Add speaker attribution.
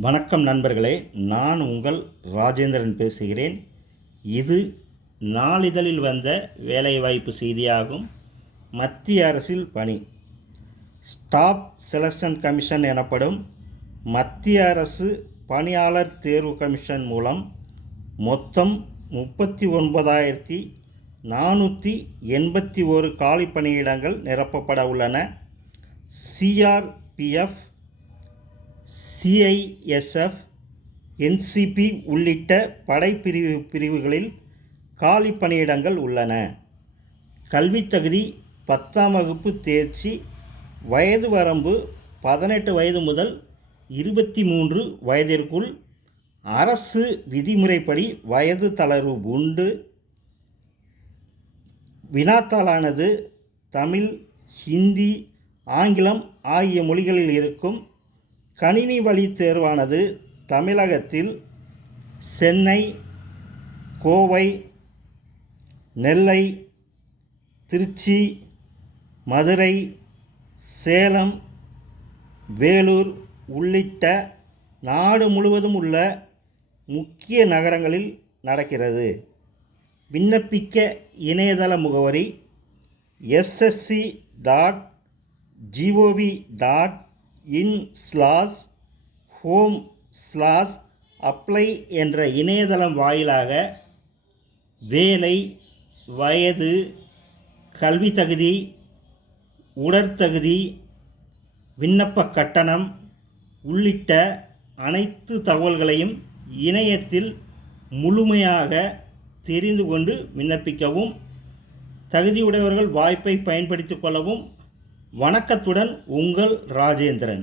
Speaker 1: வணக்கம் நண்பர்களே நான் உங்கள் ராஜேந்திரன் பேசுகிறேன். இது நாளிதழில் வந்த வேலைவாய்ப்பு செய்தியாகும். மத்திய அரசில் பணி. ஸ்டாப் செலெக்ஷன் கமிஷன் எனப்படும் மத்திய அரசு பணியாளர் தேர்வு கமிஷன் மூலம் மொத்தம் முப்பத்தி ஒன்பதாயிரத்தி நானூற்றி எண்பத்தி ஒரு காலி பணியிடங்கள் நிரப்பப்பட உள்ளன. சிஆர்பிஎஃப் சிஐஎஸ்எஃப் என்சிபி உள்ளிட்ட படைப்பிரிவு பிரிவுகளில் காலி பணியிடங்கள் உள்ளன. கல்வித் தகுதி பத்தாம் வகுப்பு தேர்ச்சி வயது வரம்பு பதினெட்டு வயது முதல் இருபத்தி மூன்று வயதிற்குள் அரசு விதிமுறைப்படி வயது தளர்வு உண்டு. வினாத்தாளானது தமிழ் ஹிந்தி ஆங்கிலம் ஆகிய மொழிகளில் இருக்கும் கணினி வழி தேர்வானது தமிழகத்தில் சென்னை கோவை நெல்லை திருச்சி மதுரை சேலம் வேலூர் உள்ளிட்ட நாடு முழுவதும் உள்ள முக்கிய நகரங்களில் நடக்கிறது. விண்ணப்பிக்க இணையதள முகவரி SSC dot G O V dot in slash home slash apply என்ற இணையதளம் வாயிலாக வேலை வயது கல்வி தகுதி உடற்தகுதி விண்ணப்ப கட்டணம் உள்ளிட்ட அனைத்து தகவல்களையும் இணையத்தில் முழுமையாக தெரிந்து கொண்டு விண்ணப்பிக்கவும் தகுதியுடையவர்கள் வாய்ப்பை பயன்படுத்திக் கொள்ளவும் வணக்கத்துடன் உங்கள் ராஜேந்திரன்.